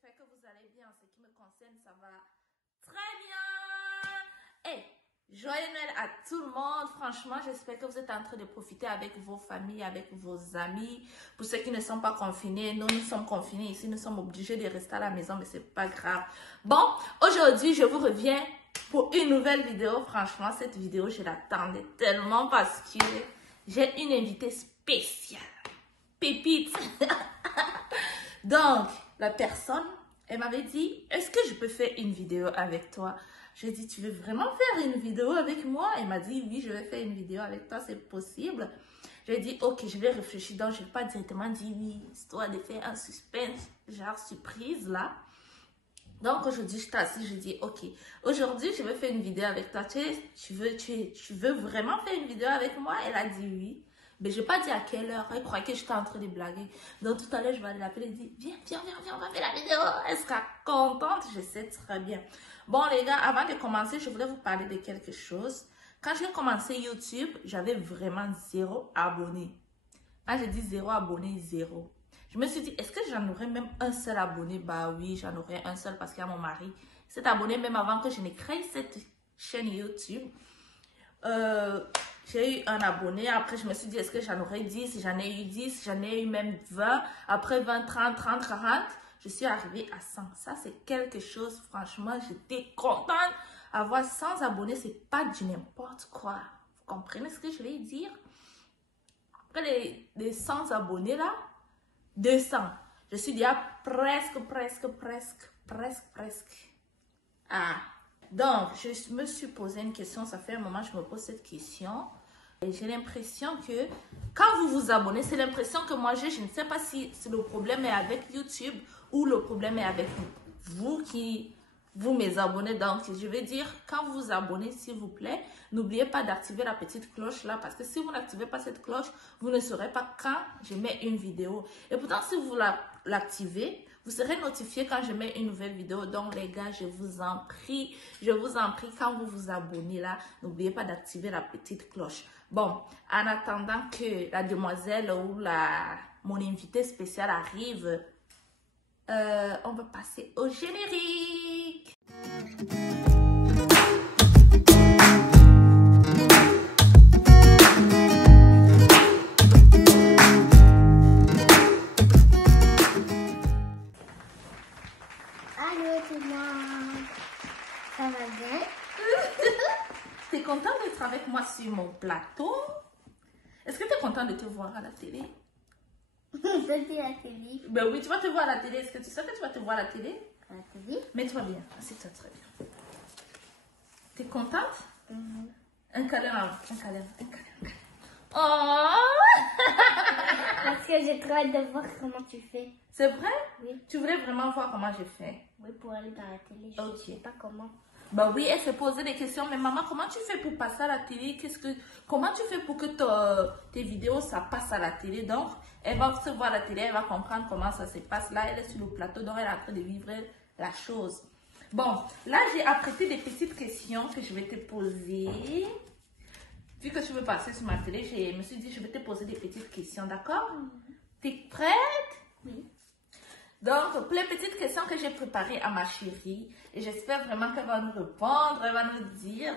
j'espère que vous allez bien. En ce qui me concerne, ça va très bien. Et joyeux Noël à tout le monde. Franchement, j'espère que vous êtes en train de profiter avec vos familles, avec vos amis. Pour ceux qui ne sont pas confinés, nous sommes confinés ici. Nous sommes obligés de rester à la maison, mais c'est pas grave. Bon, aujourd'hui, je vous reviens pour une nouvelle vidéo. Franchement, cette vidéo, je l'attendais tellement parce que j'ai une invitée spéciale. Pépite. Donc, la personne, elle m'avait dit, est-ce que je peux faire une vidéo avec toi? J'ai dit, tu veux vraiment faire une vidéo avec moi? Elle m'a dit, oui, je vais faire une vidéo avec toi, c'est possible. J'ai dit, ok, je vais réfléchir. Donc, je n'ai pas directement dit oui, histoire de faire un suspense, genre surprise là. Donc, aujourd'hui, je t'assise, je dis, ok, aujourd'hui, je vais faire une vidéo avec toi. Tu veux vraiment faire une vidéo avec moi? Elle a dit oui. Mais je n'ai pas dit à quelle heure. Elle croyait que j'étais en train de blaguer. Donc, tout à l'heure, je vais aller l'appeler et dire, viens, on va faire la vidéo. Elle sera contente. Je sais très bien. Bon, les gars, avant de commencer, je voulais vous parler de quelque chose. Quand j'ai commencé YouTube, j'avais vraiment 0 abonnés. Quand je dis 0 abonnés, 0. Je me suis dit, est-ce que j'en aurais même un seul abonné? Bah oui, j'en aurais un seul parce qu'il y a mon mari. Cet abonné, même avant que je n'ai créé cette chaîne YouTube. J'ai eu un abonné. Après, je me suis dit, est-ce que j'en aurais 10? J'en ai eu 10. J'en ai eu même 20. Après 20, 30, 30, 40. Je suis arrivée à 100. Ça, c'est quelque chose. Franchement, j'étais contente. Avoir 100 abonnés, c'est pas du n'importe quoi. Vous comprenez ce que je vais dire? Après les 100 abonnés là, 200. Je suis déjà presque. Ah. Donc, je me suis posé une question. Ça fait un moment que je me pose cette question. Et j'ai l'impression que quand vous vous abonnez, c'est l'impression que moi j'ai. Je ne sais pas si le problème est avec YouTube ou le problème est avec vous mes abonnés. Donc, je vais dire, quand vous vous abonnez, s'il vous plaît, n'oubliez pas d'activer la petite cloche là. Parce que si vous n'activez pas cette cloche, vous ne saurez pas quand je mets une vidéo. Et pourtant, si vous l'activez, vous serez notifié quand je mets une nouvelle vidéo. Donc, les gars, je vous en prie, quand vous vous abonnez là, n'oubliez pas d'activer la petite cloche. Bon, en attendant que la demoiselle ou mon invité spécial arrive, on va passer au générique. Allô tout le monde, ça va bien? T'es content d'être avec moi sur mon plateau? Est-ce que tu es content de te voir à la télé? Je dis la télé. Ben oui, tu vas te voir à la télé. Est-ce que tu sais que tu vas te voir à la télé? À la télé? Mets-toi bien. Assieds-toi très bien. T'es contente? Un câlin. Oh! Parce que j'ai trop hâte de voir comment tu fais. C'est vrai? Oui. Tu voulais vraiment voir comment je fais? Oui, pour aller dans la télé, je Ok. sais pas comment. Bah oui, elle se posait des questions. Mais maman, comment tu fais pour passer à la télé? Comment tu fais pour que tes vidéos, ça passe à la télé? Donc, elle va se voir la télé, elle va comprendre comment ça se passe. Là, elle est sur le plateau, donc elle est en train de vivre la chose. Bon, là, j'ai apprêté des petites questions que je vais te poser. Vu que tu veux passer sur ma télé, je me suis dit, je vais te poser des petites questions, d'accord? T'es prête? Oui. Donc, pour les petites questions que j'ai préparées à ma chérie, et j'espère vraiment qu'elle va nous répondre, elle va nous dire...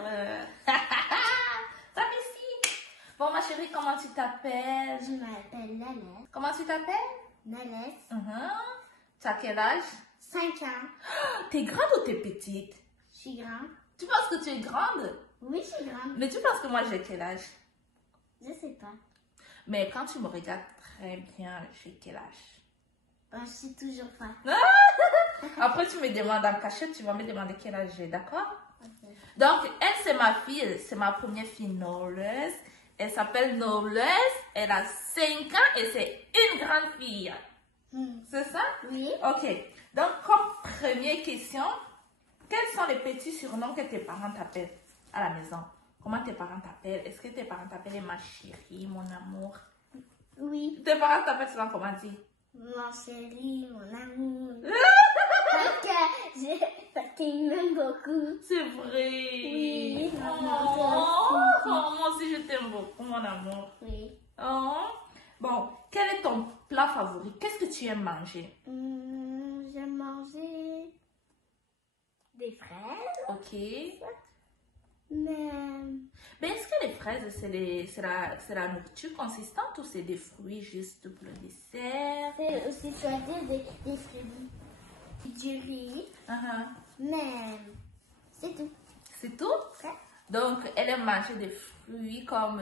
Ça ici. Bon, ma chérie, comment tu t'appelles? Je m'appelle Nalès. Comment tu t'appelles? Nalès. Tu as quel âge? 5 ans. T'es grande ou t'es petite? Je suis grande. Tu penses que tu es grande? Oui, je suis grande. Mais tu penses que moi j'ai quel âge? Je sais pas. Mais quand tu me regardes très bien, j'ai quel âge? Je suis toujours pas. Après, tu me demandes en cachette, tu vas me demander quel âge j'ai, d'accord? Okay. Donc, elle, c'est ma fille, c'est ma première fille, Knowles. Elle s'appelle Knowles, elle a 5 ans et c'est une grande fille. C'est ça? Oui. Ok. Donc, comme première question, quels sont les petits surnoms que tes parents t'appellent à la maison? Comment tes parents t'appellent? Est-ce que tes parents t'appellent ma chérie, mon amour? Oui. Tes parents t'appellent souvent comment dire? Mon chéri, mon amour. Parce qu'ils m'aiment beaucoup. C'est vrai. Oui. Moi aussi, je t'aime beaucoup, mon amour. Oui. Oh. Bon, quel est ton plat favori? Qu'est-ce que tu aimes manger? J'aime manger manger des fraises. Ok. Mais Est-ce que les fraises, c'est la nourriture consistante ou c'est des fruits juste pour le dessert? c'est aussi choisir des fruits, du riz, Uh-huh. mais c'est tout. C'est tout? Ouais. Donc, elle aime manger des fruits comme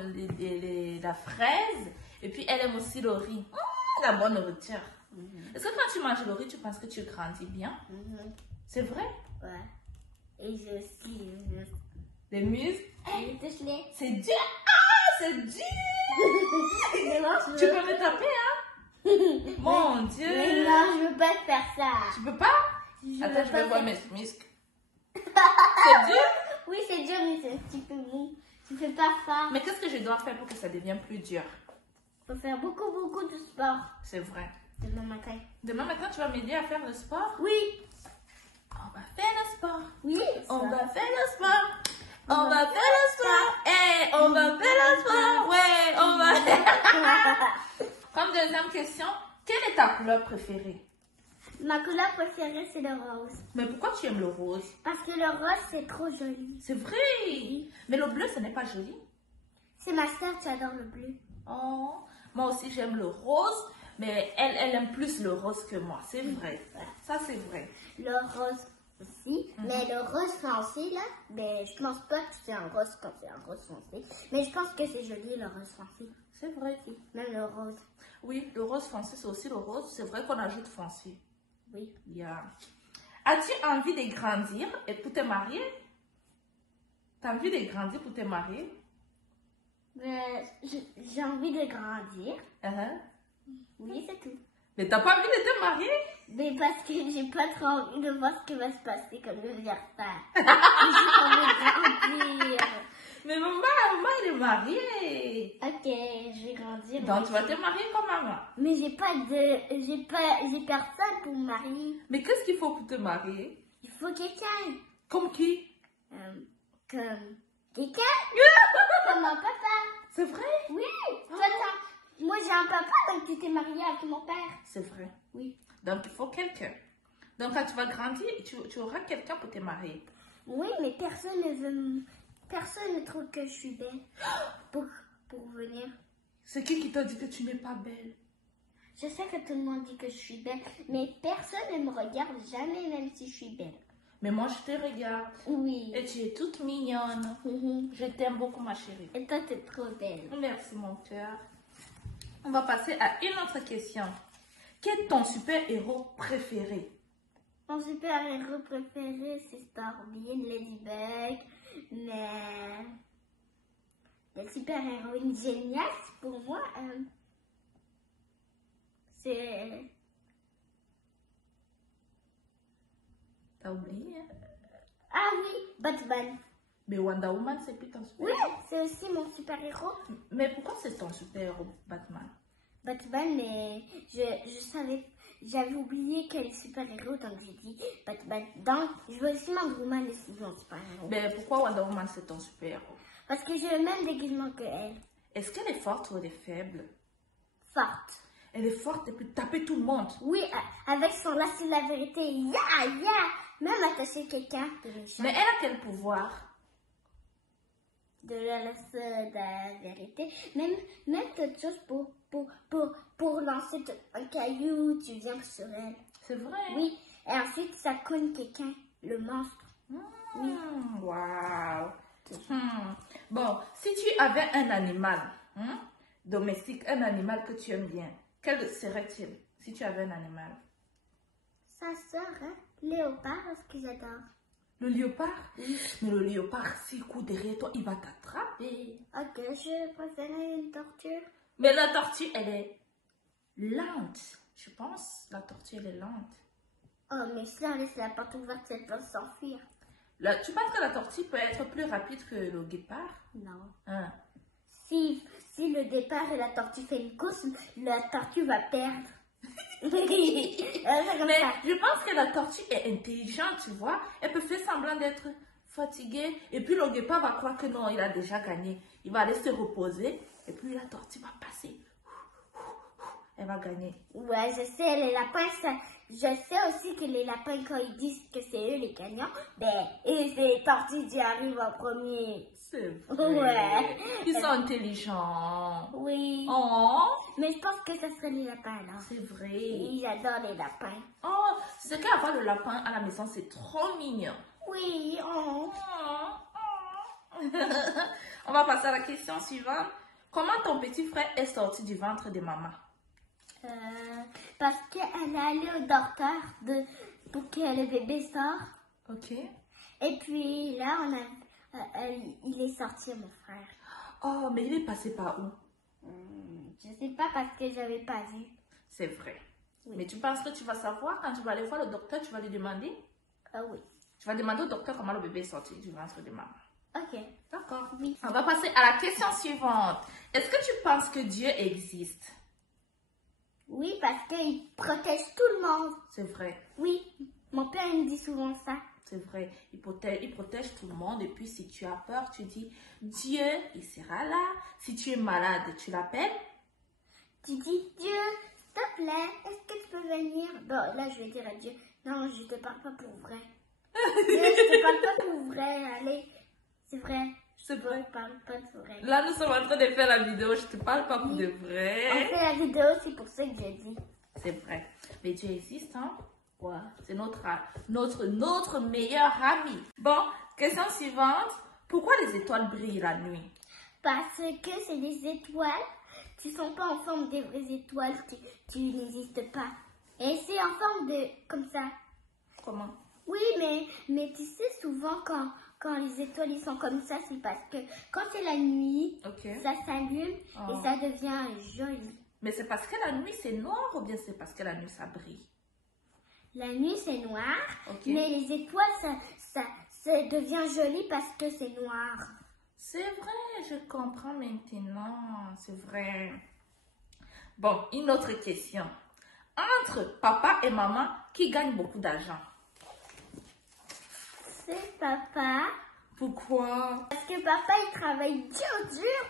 la fraise et puis elle aime aussi le riz. La bonne nourriture. Est-ce que quand tu manges le riz, tu penses que tu grandis bien? C'est vrai? Ouais. Et j'ai aussi Des muscles? les touche-les. C'est dur! Ah, c'est dur! Mais non, je Tu veux... peux me taper, hein? Mon Dieu! Mais non, je veux pas faire ça. Tu peux pas? Je Attends, veux je pas vais voir faire- mes muscles. C'est dur? Oui, c'est dur, mais c'est un petit peu mou. Tu fais pas ça. Mais qu'est-ce que je dois faire pour que ça devienne plus dur? Faut faire beaucoup de sport C'est vrai. demain matin. Demain matin, tu vas m'aider à faire le sport? Oui. On va faire le sport. Oui. On va faire le sport. On va faire le sport. Hey, on va faire le sport. Ouais, on va. Comme deuxième question, quelle est ta couleur préférée? Ma couleur préférée, c'est le rose. Mais pourquoi tu aimes le rose? Parce que le rose, c'est trop joli. C'est vrai. Mais le bleu, ce n'est pas joli. C'est ma soeur, tu adores le bleu. Oh, moi aussi j'aime le rose, mais elle aime plus le rose que moi. C'est vrai. Ça, c'est vrai. Le rose aussi. Mais le rose foncé, là, ben, je pense pas que c'est un rose quand c'est un rose foncé. Mais je pense que c'est joli, le rose foncé. C'est vrai. Même le rose. Oui, le rose foncé, c'est aussi le rose. C'est vrai qu'on ajoute foncé. Oui. Yeah. As-tu envie de grandir et pour te marier? T'as envie de grandir pour te marier? Mais j'ai envie de grandir. Uh-huh. Oui, c'est tout. Mais t'as pas envie de te marier? Mais parce que j'ai pas trop envie de voir ce qui va se passer comme je vais faire. J'ai envie de grandir. Mais maman, il est marié. Ok, je vais grandir. Donc tu vas te marier comme maman. Mais j'ai personne pour me marier. Mais qu'est-ce qu'il faut pour te marier? Il faut quelqu'un. Comme qui? Comme quelqu'un. Comme un papa. C'est vrai? Oui. Moi j'ai un papa, donc tu t'es mariée avec mon père. C'est vrai. Oui. Donc il faut quelqu'un. Donc quand tu vas grandir, tu auras quelqu'un pour te marier. Oui, mais personne ne trouve que je suis belle pour venir. C'est qui t'a dit que tu n'es pas belle? Je sais que tout le monde dit que je suis belle, mais personne ne me regarde jamais, même si je suis belle. Mais moi je te regarde. Oui. Et tu es toute mignonne. Je t'aime beaucoup ma chérie. Et toi, t'es trop belle. Merci mon cœur. On va passer à une autre question. Quel est ton super-héros préféré? Mon super-héros préféré, c'est Starbeam, Ladybug, mais la super-héroïne géniale, pour moi, c'est... T'as oublié? Ah oui, Batman. Mais Wonder Woman, c'est plus ton super. Oui, c'est aussi mon super-héros. Mais pourquoi c'est ton super-héros, Batman? Batman, mais j'avais oublié qu'elle est super-héros, donc j'ai dit Batman. Donc, je veux aussi Wonder Woman aussi, mon super-héros. Mais pourquoi Wonder Woman, c'est ton super-héros? Parce que j'ai le même déguisement que elle. Est-ce qu'elle est forte ou elle est faible? Forte. Elle est forte et peut taper tout le monde. Oui, avec son lasso de la vérité, ya, même attacher quelqu'un de méchant. Mais elle a quel pouvoir? De la lasso de la vérité, même quelque chose pour lancer un caillou, tu viens sur elle. C'est vrai? Oui, et ensuite ça cogne quelqu'un, le monstre. Oui. Waouh! Bon, si tu avais un animal domestique, un animal que tu aimes bien, quel serait-il si tu avais un animal? Sa sœur, hein? Léopard, parce que j'adore. Le léopard? Mais le léopard, s'il court derrière toi, il va t'attraper. Ok, je préférais une tortue. Mais la tortue, elle est lente. Je pense, la tortue, elle est lente. Oh, mais si on laisse la porte ouverte, elle peut s'enfuir. Tu penses que la tortue peut être plus rapide que le guépard? Non. Hein? Si le départ et la tortue fait une course, la tortue va perdre. Mais je pense que la tortue est intelligente, tu vois. Elle peut faire semblant d'être fatiguée. Et puis le guépard va croire que non, il a déjà gagné. Il va aller se reposer. Et puis la tortue va passer. elle va gagner. Ouais, je sais, les lapins, je sais aussi que les lapins, quand ils disent que c'est eux les gagnants, ben, et c'est Tortue qui arrive en premier. C'est vrai. Ouais. Ils sont intelligents. Oui. Oh, Mais je pense que ça serait les lapins, alors. c'est vrai. Oui, j'adore les lapins. Oh, c'est qu'avoir le lapin à la maison, c'est trop mignon. Oui, oh. On va passer à la question suivante. Comment ton petit frère est sorti du ventre de maman? Parce qu'elle est allée au docteur pour que le bébé sorte. Ok. Et puis là, il est sorti, mon frère. Oh, mais il est passé par où? Je sais pas parce que j'avais pas vu. C'est vrai. Oui. Mais tu penses que tu vas savoir quand tu vas aller voir le docteur, tu vas lui demander? Oui. Tu vas demander au docteur comment le bébé est sorti du ventre de maman. Ok. D'accord. Oui. On va passer à la question suivante. Est-ce que tu penses que Dieu existe? Oui, parce qu'il protège tout le monde. C'est vrai. Oui, mon père il me dit souvent ça. C'est vrai. Il protège tout le monde. Et puis, si tu as peur, tu dis Dieu, il sera là. Si tu es malade, tu l'appelles. Tu dis Dieu, s'il te plaît, est-ce que tu peux venir? Bon, là je vais dire à Dieu, non, je te parle pas pour vrai. Dieu, je te parle pas pour vrai, allez. C'est vrai. C'est vrai. Je te parle pas pour vrai. Là, nous sommes en train de faire la vidéo. Je te parle pas pour de On vrai. fait la vidéo, c'est pour ça que je dis. C'est vrai. Mais Dieu existe, hein? Ouais. C'est notre meilleur ami. Bon, question suivante. Pourquoi les étoiles brillent la nuit? Parce que c'est des étoiles, tu ne sont pas en forme des vraies étoiles, tu n'existes pas. Et c'est en forme de, comme ça. Comment? Oui, mais tu sais, souvent quand les étoiles ils sont comme ça, c'est parce que quand c'est la nuit, Ok. ça s'allume Oh. et ça devient joli. Mais c'est parce que la nuit c'est noir ou bien c'est parce que la nuit ça brille? La nuit c'est noir, Ok. mais les étoiles ça devient joli parce que c'est noir. C'est vrai, je comprends maintenant. C'est vrai. Bon, une autre question. Entre papa et maman, qui gagne beaucoup d'argent? C'est papa. Pourquoi? Parce que papa il travaille dur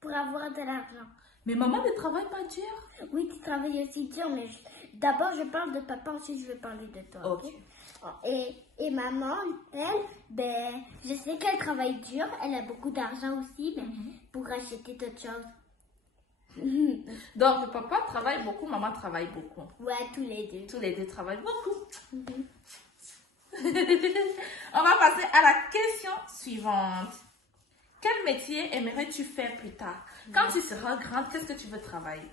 pour avoir de l'argent. Mais maman ne travaille pas dur. Oui, tu travailles aussi dur, mais d'abord je parle de papa, ensuite je vais parler de toi. Ok. Et maman, elle, ben, je sais qu'elle travaille dur, elle a beaucoup d'argent aussi, mais pour acheter d'autres choses. Donc, papa travaille beaucoup, maman travaille beaucoup. Ouais, tous les deux. Tous les deux travaillent beaucoup. On va passer à la question suivante. Quel métier aimerais-tu faire plus tard? Quand tu seras grande, qu'est-ce que tu veux travailler?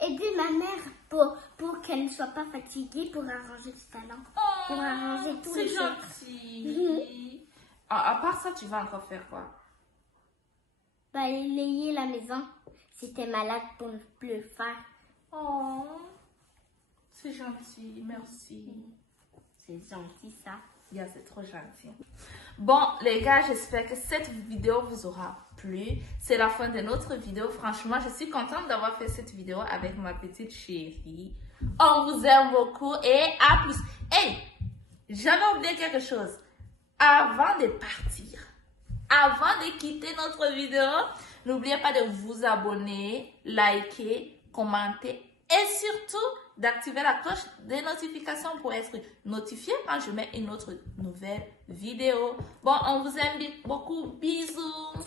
Aider ma mère pour qu'elle ne soit pas fatiguée, pour arranger le salon, pour arranger tous les C'est choses. gentil. À part ça, tu vas encore faire quoi? Balayer la maison si t'es malade pour ne plus le faire. Oh, c'est gentil, merci. C'est gentil ça. Yeah, c'est trop gentil. Bon, les gars, j'espère que cette vidéo vous aura plu. C'est la fin de notre vidéo. Franchement, je suis contente d'avoir fait cette vidéo avec ma petite chérie. On vous aime beaucoup et à plus. Hey, j'avais oublié quelque chose. Avant de partir, avant de quitter notre vidéo, n'oubliez pas de vous abonner, liker, commenter et surtout d'activer la cloche des notifications pour être notifié quand je mets une autre nouvelle vidéo. Bon, on vous aime beaucoup. Bisous.